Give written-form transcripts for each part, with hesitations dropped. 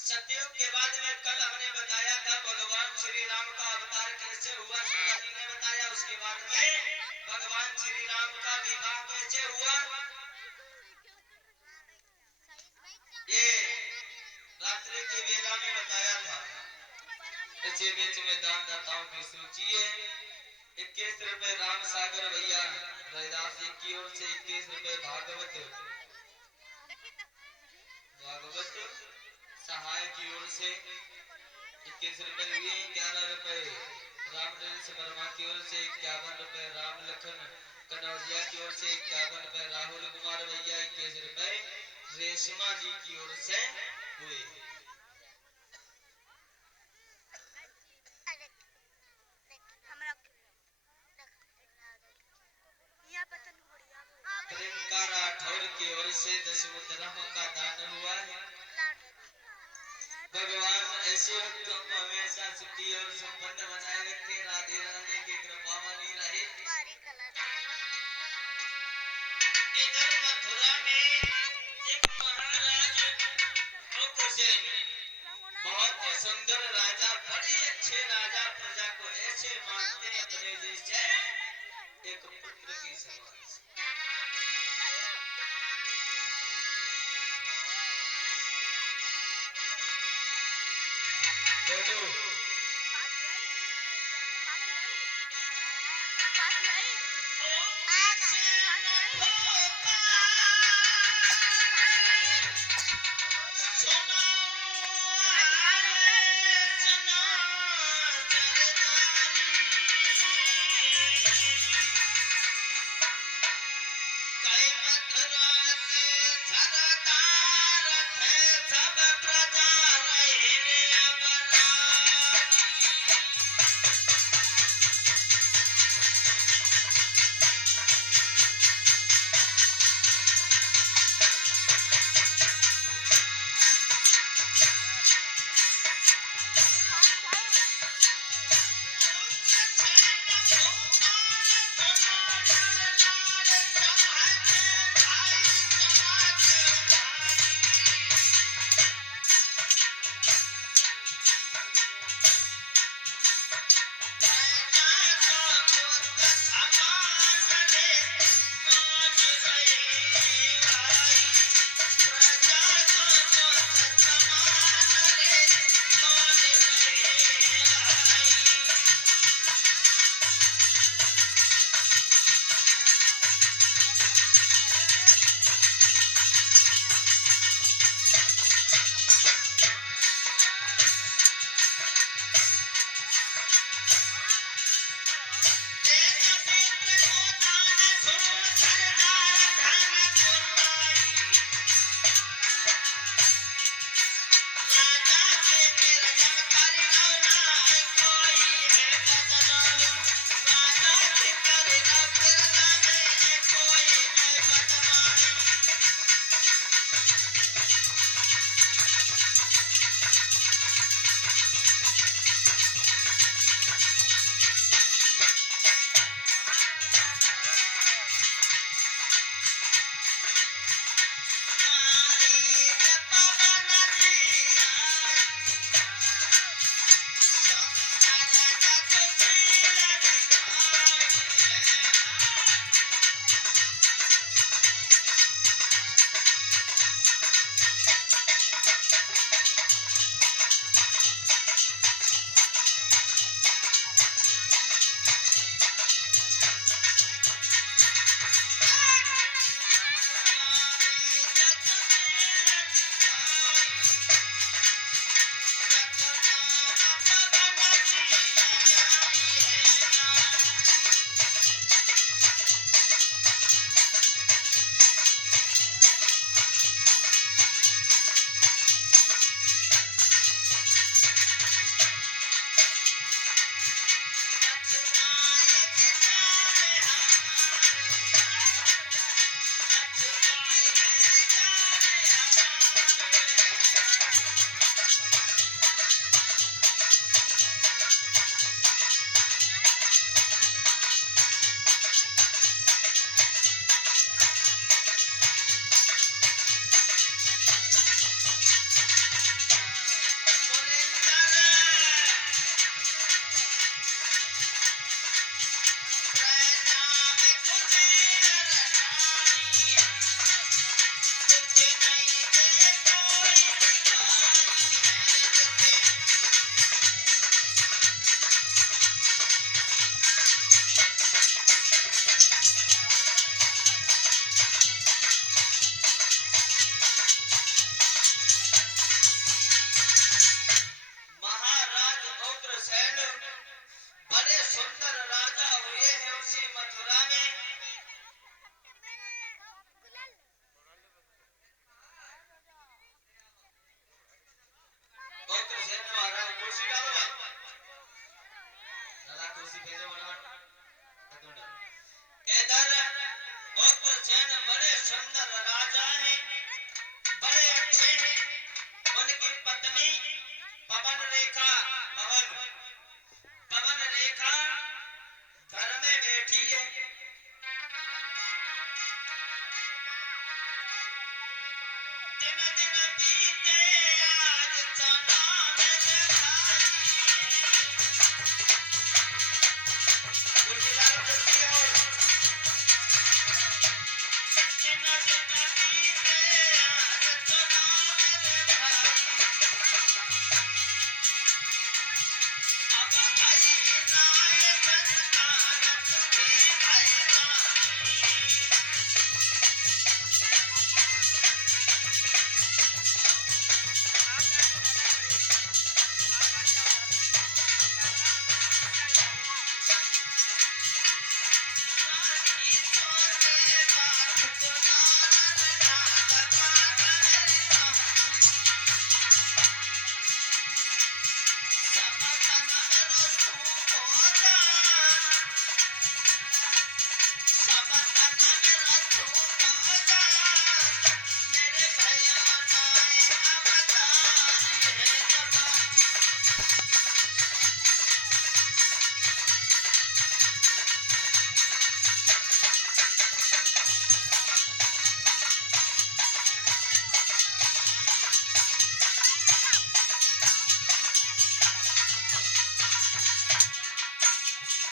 सतयुग के बाद में कल हमने बताया था भगवान श्री राम का अवतार कैसे हुआ, सीता जी ने बताया। उसके बाद में भगवान श्री राम का विवाह कैसे हुआ, ये रात्रि की वेला में बताया था। इसी बीच में दानदाताओं की सूची है। 21 रुपए राम सागर भैया रविदास जी की ओर से, 21 रुपए भागवत सहाय की ओर से 21 रुपए दिए। 11 रुपए रामनरेश वर्मा की ओर से, 51 रुपए राम लखन कनौजिया की ओर से, 51 रुपए राहुल कुमार भैया, 21 रुपए रेशमा जी की ओर से हुए। प्रियंका राठौर की ओर से 10 मुद्रा का दान हुआ है। भगवान ऐसे भक्तों को हमेशा सुखी और संपन्न बनाए रखे, राधे राधे की कृपा बनी रहे। इधर मथुरा में एक महाराज कुशेन, बहुत ही सुंदर राजा, बड़े अच्छे राजा, प्रजा को ऐसे मानते हैं अपने जैसे एक पुत्र की समान। सब प्रजा रहे सुंदर राजा हैं, बड़े अच्छे हैं। उनकी पत्नी पवन रेखा पवन रेखा घर में बैठी है। दिन दिन बीते आज चना मेरे भाई। कुर्सीदार कुर्सी और दिन दिन बीते आज चना मेरे भाई। अब आई नाय संस्कार सुखी भाई रानी। रानी सोने बात सुनार नाथ पागल रानी। समतन मेरो सुख हो जान, समतन मेरो सुख हो जान। मेरे भैया नाय अवतारी है जब।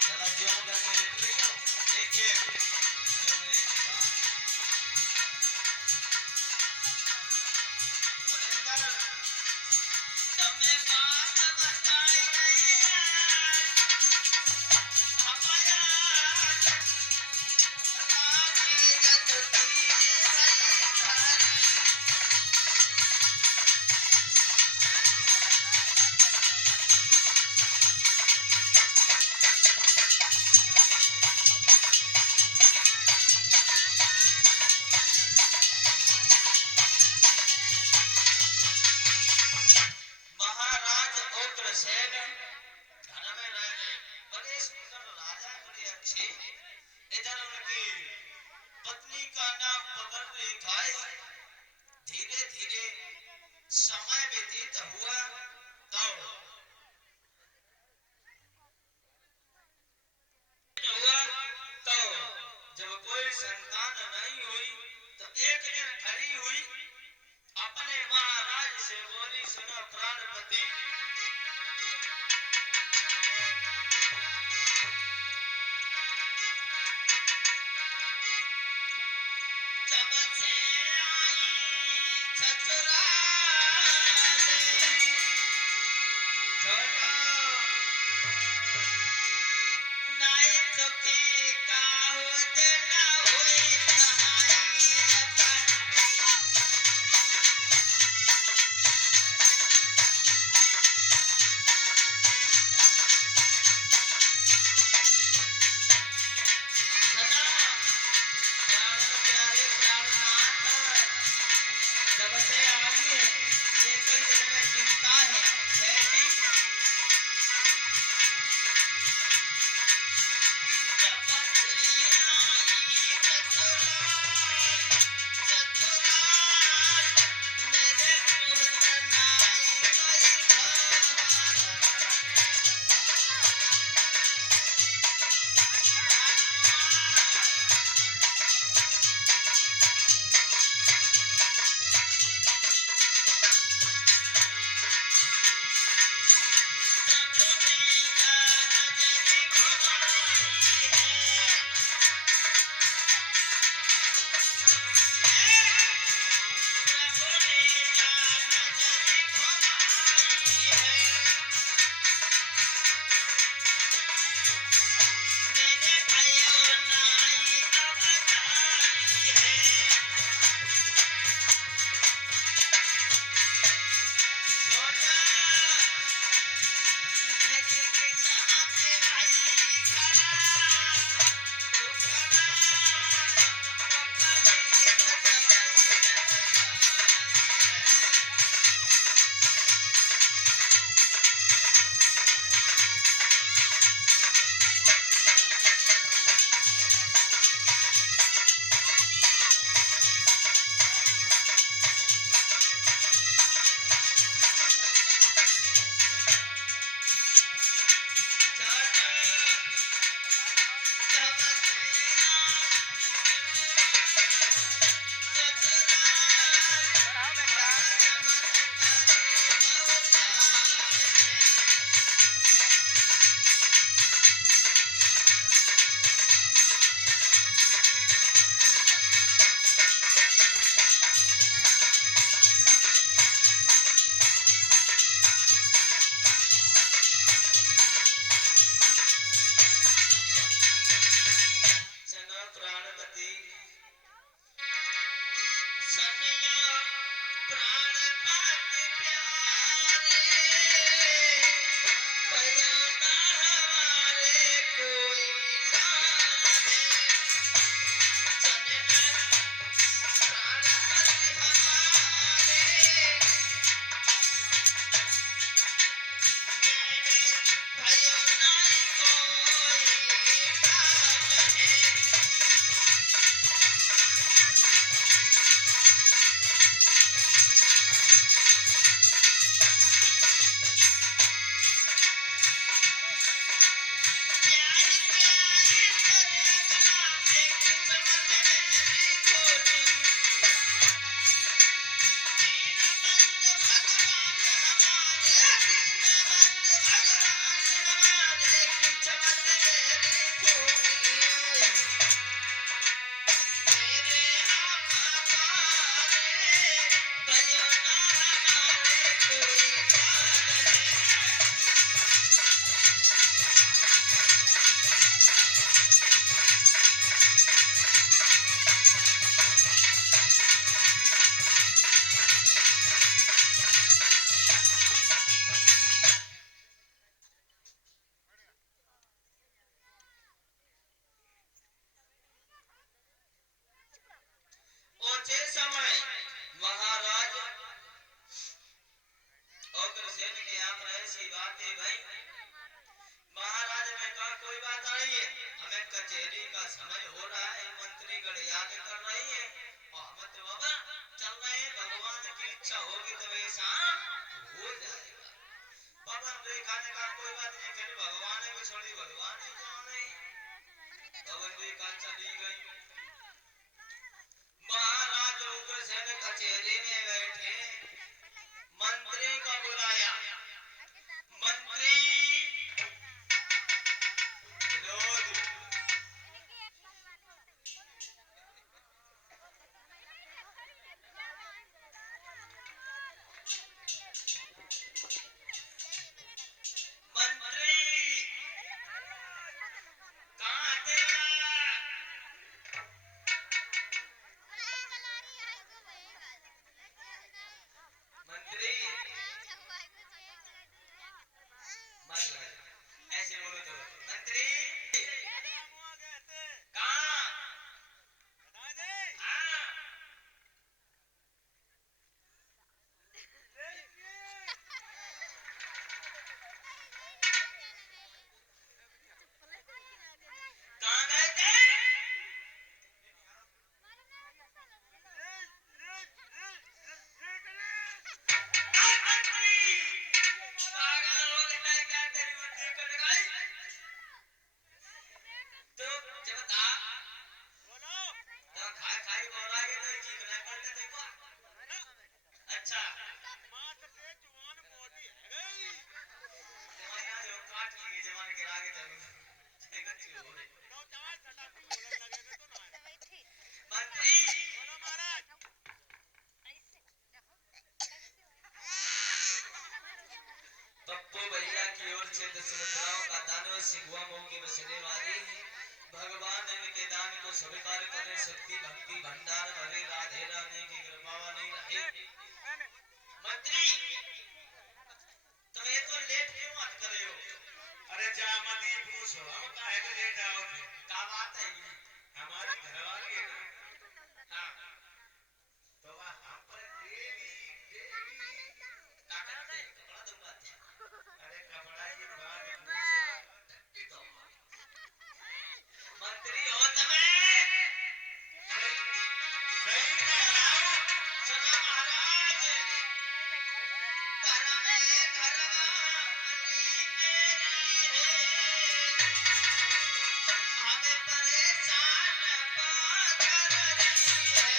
जरा ज्यों करके लिख रही हो, एक एक ज्यों एक ही बात। मनिंदर तमें बात बताई नहीं हमारा रानी जतती सही धारी। महाराज उग्रसेन घर में रह गए। बड़े सुंदर राजा, बड़े अच्छे। इधर उनकी पत्नी का नाम पवन रेखा है। धीरे धीरे समय व्यतीत हुआ तो जब कोई संतान नहीं हुई तो एक दिन खड़ी हुई, अपने महाराज से बोली, सुनो प्राणपति, जब से आई ससुराले, छोड़ो नाई सुखी काहू देना हुई सहाई। सदा प्राण प्यारे प्राणनाथ जब से आई है कोई काल है। पहुंचे समय महाराज अग्रसेन के यहाँ पर ऐसी बात है भाई। महाराज ने कहा कोई बात नहीं है, हमें कचहरी का समय हो रहा है, मंत्री गण याद कर रहे हैं और हम तो बाबा चल रहे हैं, भगवान की इच्छा होगी तो ऐसा हो जाएगा। पवन रेखा ने कहा कोई बात नहीं, फिर भगवान को छोड़ी भगवान ही जाने। पवन रेखा चली गई। महाराज उग्रसेन कचहरी में बैठे, मंत्री को बुलाया। मंत्री विनोद, मंत्री कहाँ तेरा? मंत्री मत लगा, ऐसे बोलो तो मंत्री कहाँ? हाँ कहाँ गए थे? मंत्री पागल हो गया क्या? तेरी बुद्धि कट गई? तो जब था तो खाई खाई बोला के तो जीवन करते थे को। अच्छा तुम्हारा जो काट लिए जवान गिरा के जमीन से गच्ची हो गई। मंत्री पप्पू भैया की ओर से 10 मुद्राओं का दान सिगुआ मोह की बसने वाली है। भगवान इनके दान को स्वीकार करने शक्ति भक्ति भंडार भरे राधे रानी की कृपा नहीं रहे। मंत्री तुम ये तो लेट क्यों मत करे हो? अरे जा मत ही पूछो, हम काहे को लेट आओ थे? क्या बात है ये? हमारी घरवाली है ना, हाँ तो वह हम पर देवी क्या करते हैं? कपड़ा दुखाते हैं? अरे कपड़ा की बात पूछो। तो मंत्री हो तुम्हें सही कहलाओ। सुनो महाराज, घर में घरवाली मेरी है, हमें परेशान बात कर रही है।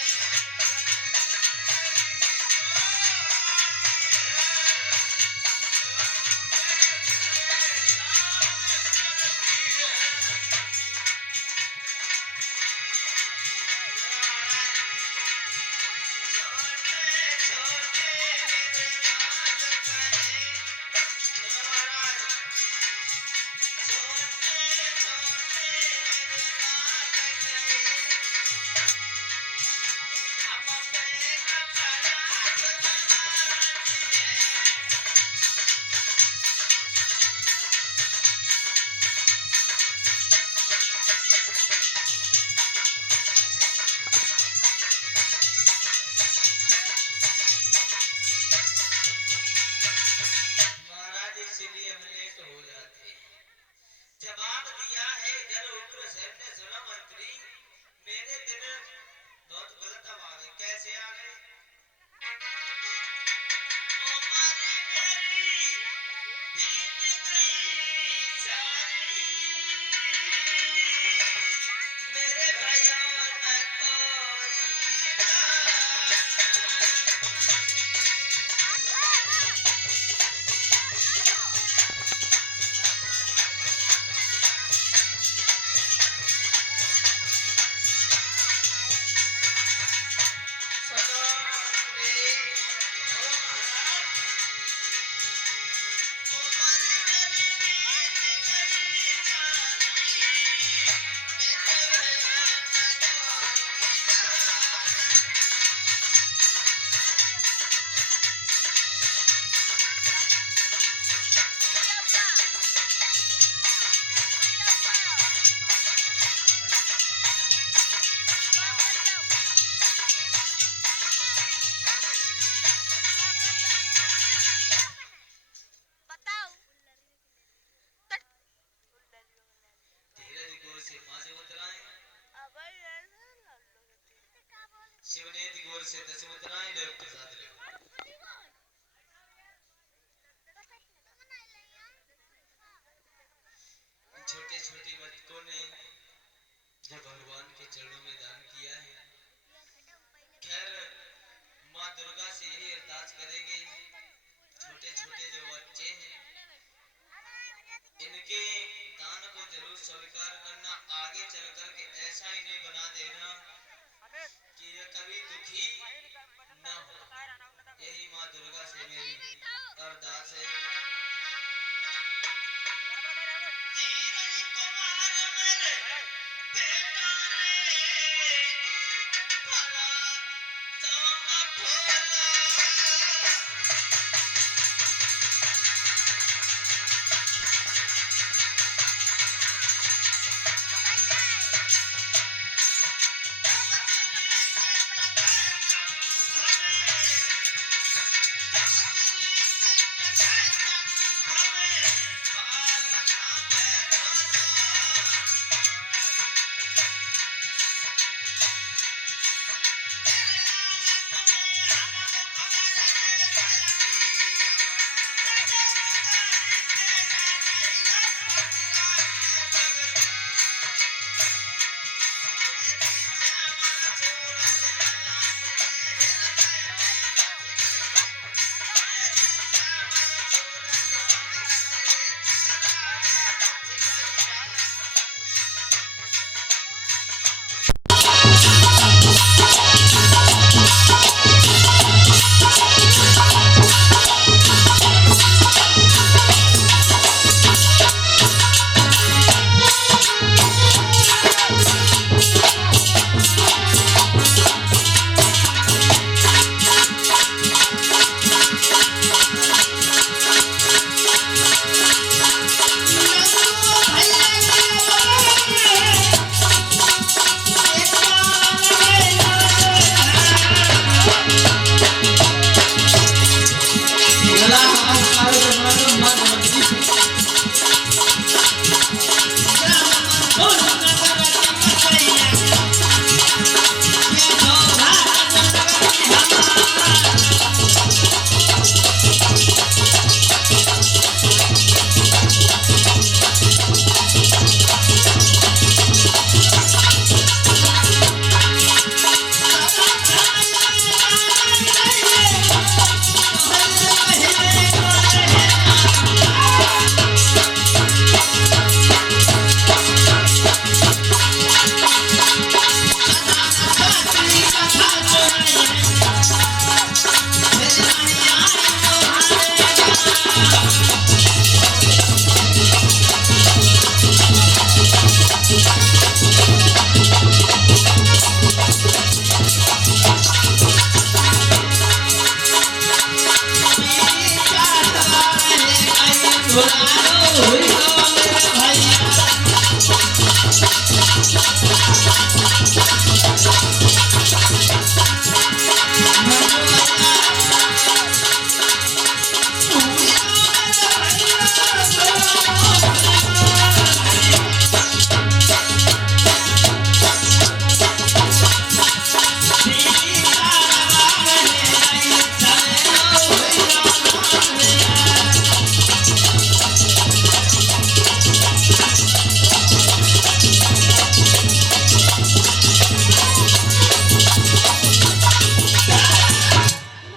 छोटे छोटे मेरे बाल कहे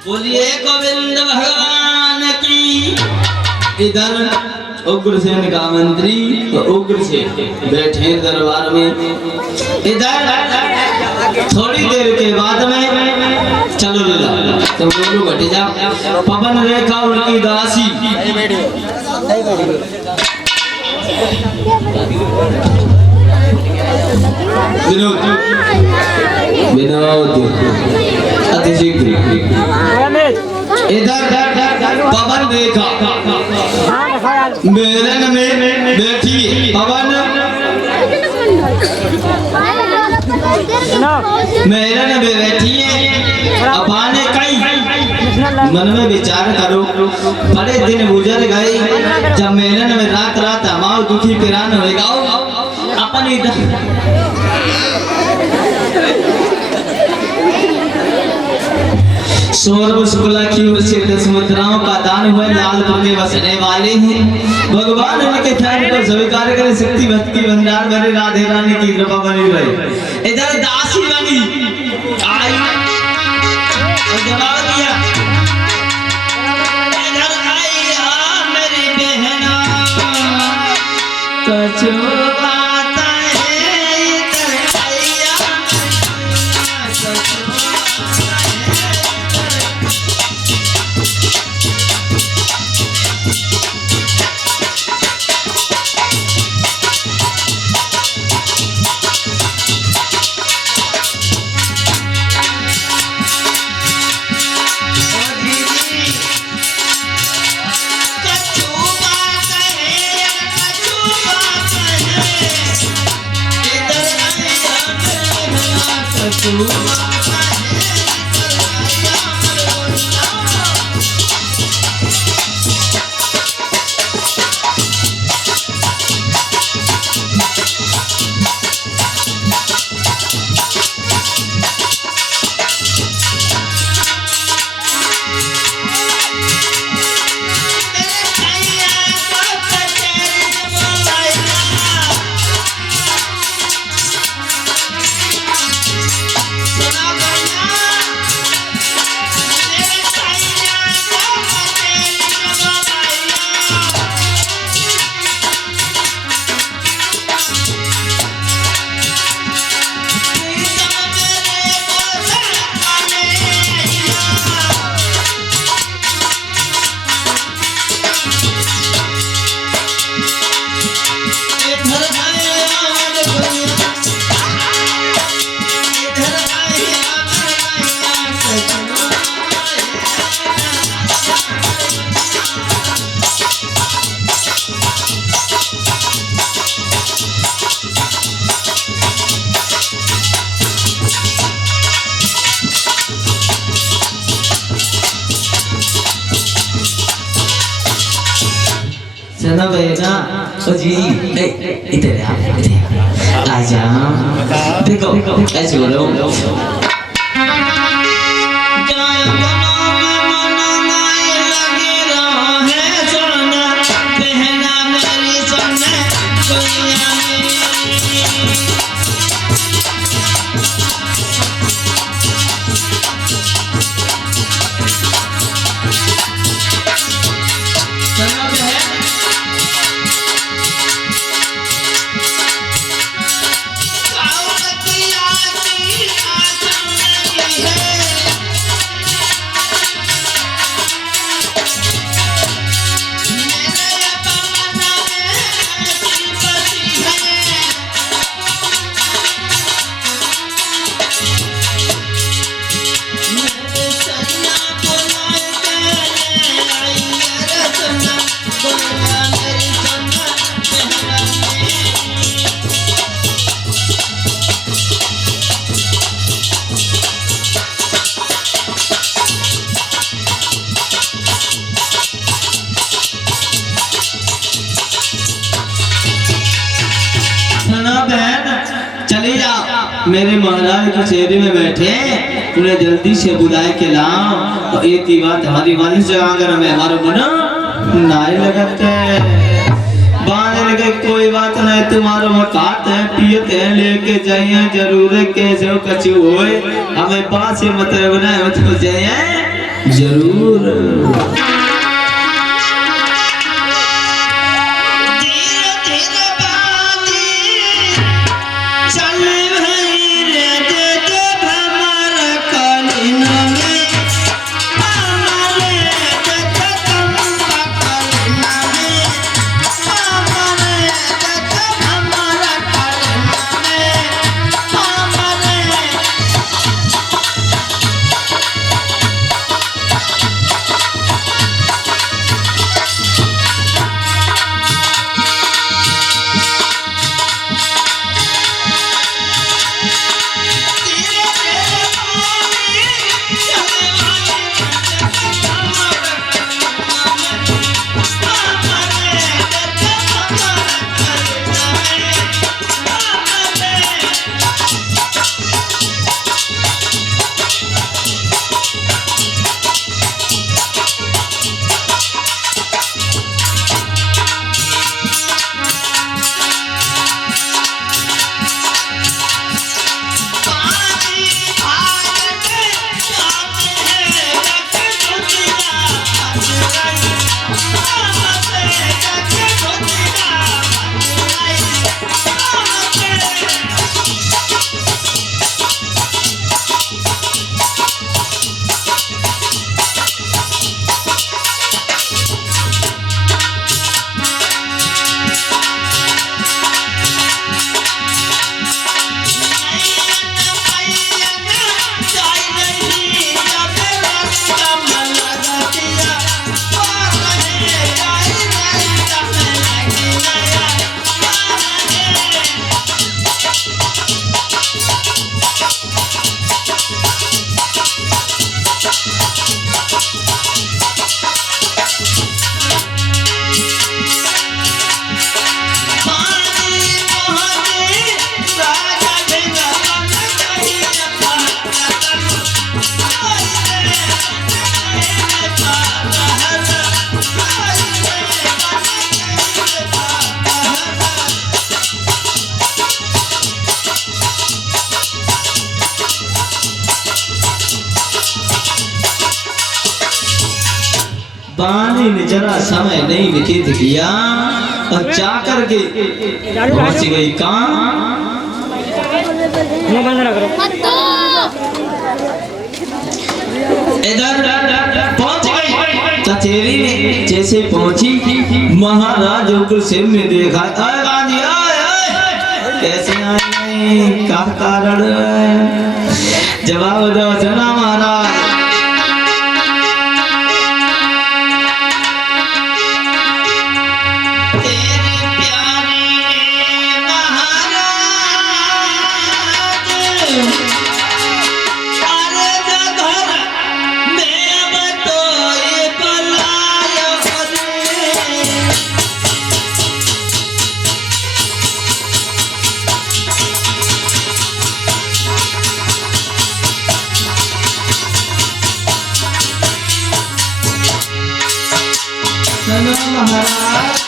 बोलिए गोविंद भगवान की। इधर उग्रसेन का मंत्री तो उग्रसेन बैठे दरबार में। इधर थोड़ी देर के बाद में चलो लीला तुम लोग घट जाओ। पवन रेखा उनकी दासी विनोद विनोद अति शीघ्र इधर पवन रेखा मेलन में बैठी है। पवन मेलन में बैठी है। अपाने कई मन में विचार करो। बड़े दिन गुजर गए जब मेलन में रात रात हमार दुखी पिरान होएगा। अपन इधर सौरभ शुक्ला की ओर से 10 मुद्राओं का दान हुआ। लालपुर में बसने वाले हैं। भगवान उनके ख्याल को स्वीकार करे। शक्ति भक्ति भंडार भरे राधे रानी की कृपा बनी रहे। इधर दासी बनी आई और जवाब दिया। इधर आई मेरी बहना कछुआ सुनो बेटा ओ जी इधर आ जा देखो ऐसे बोलो चले जाओ मेरे महाराज कचहरी में बैठे उन्हें जल्दी से बुलाए के लाओ और एक ही बात हमारी वाली से अगर हमें हमारे मना नाई लगते बांध लगे कोई बात नहीं तुम्हारे मकात है पियत है लेके जाइए जरूर कैसे कछु होए हमें पास से मतलब बनाए मतलब जाइए जरूर पानी ने जरा समय नहीं व्यतीत किया और जाकर के पहुंच गई कहाँ इधर पहुंच गई कचहरी में जैसे पहुंची महाराज उग्रसेन ने देखा कैसे आए क्या कारण जवाब दो जना महाराज महाराज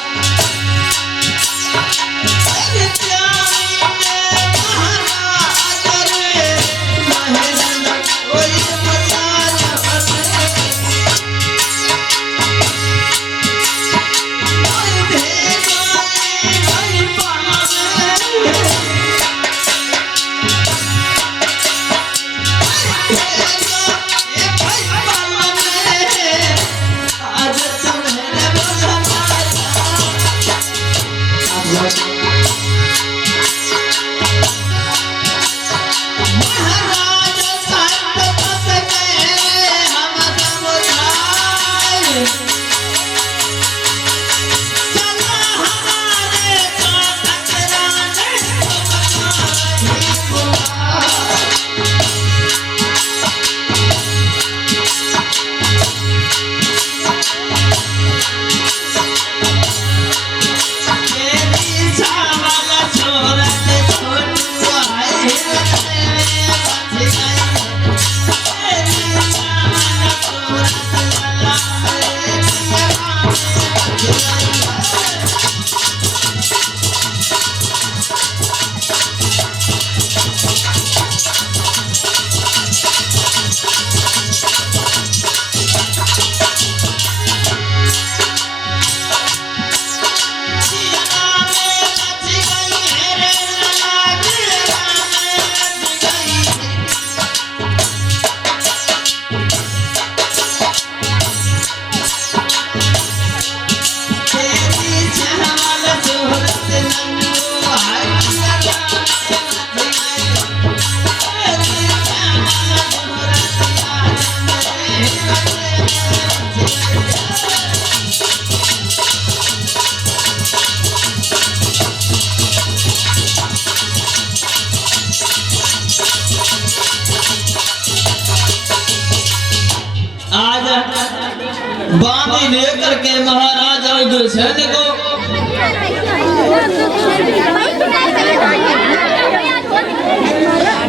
बांधी लेकर के महाराज उग्रसेन को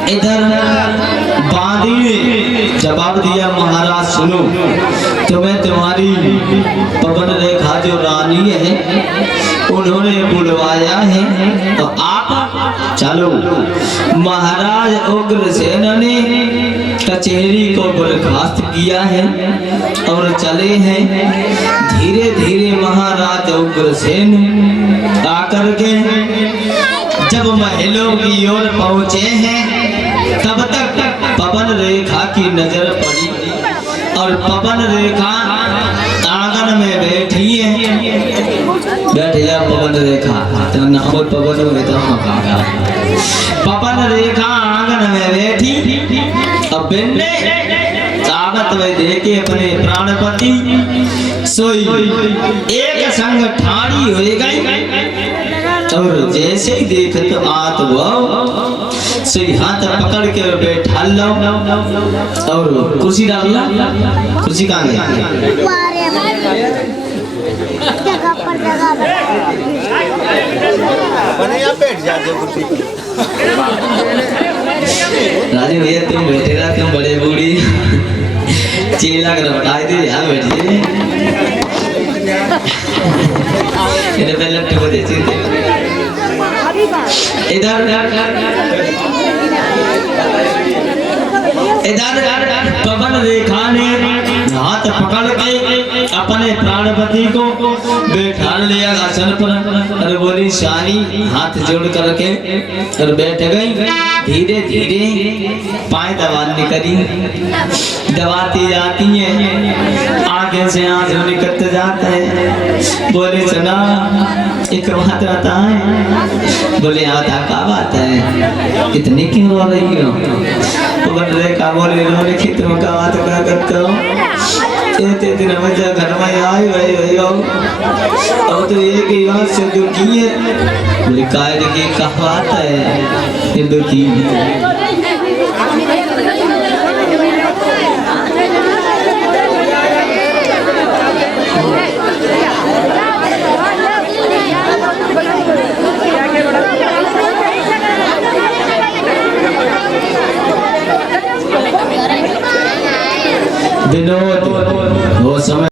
इधर बांधी ने जवाब दिया, महाराज सुनो, तुम्हें तुम्हारी पवन रेखा जो रानी है उन्होंने बुलवाया है, तो आप चलो। महाराज उग्रसेन ने कचहरी को बर्खास्त किया है और चले हैं। धीरे धीरे महाराज उग्रसेन आकर के जब महलों की ओर पहुंचे हैं, तब तक पवन रेखा की नजर पड़ी और पवन रेखा आंगन में बैठी है। बैठ जा पवन रेखा, पवन रेखा आंगन में बैठी। अब बिन्ने ताकत में देके अपने प्राणपति सोई एक संग ठाड़ी हो गई और जैसे ही देखत आत वो सोई हाथ पकड़ के बैठा लो और कुर्सी डाल ला। कुर्सी कहाँ गई? बैठ जाते कुर्सी राजू भैया तुम बैठे रहा, तुम बड़े बूढ़ी चेला कर बताए थे यहाँ बैठिए। इधर इधर पवन रेखा ने हाथ पकड़ के अपने प्राणपति को बैठा लिया आसन पर और बोली शाही हाथ जोड़ करके और बैठ गई। धीरे धीरे पाए दबाने करी, दबाती जाती है, आगे से आंसू निकलते जाते हैं। बोले सुना एक बात बताएं। बोले आता क्या बात है, इतनी क्यों रो रही हो? पवन रेखा बोले रोने की तुम क्या बात क्या करते हो? इतने दिन मजा घर में आई भाई हो, अब तो एक ही बात से दुखी है। बोले काय की क्या बात है ये दुखी? विनोद वो समय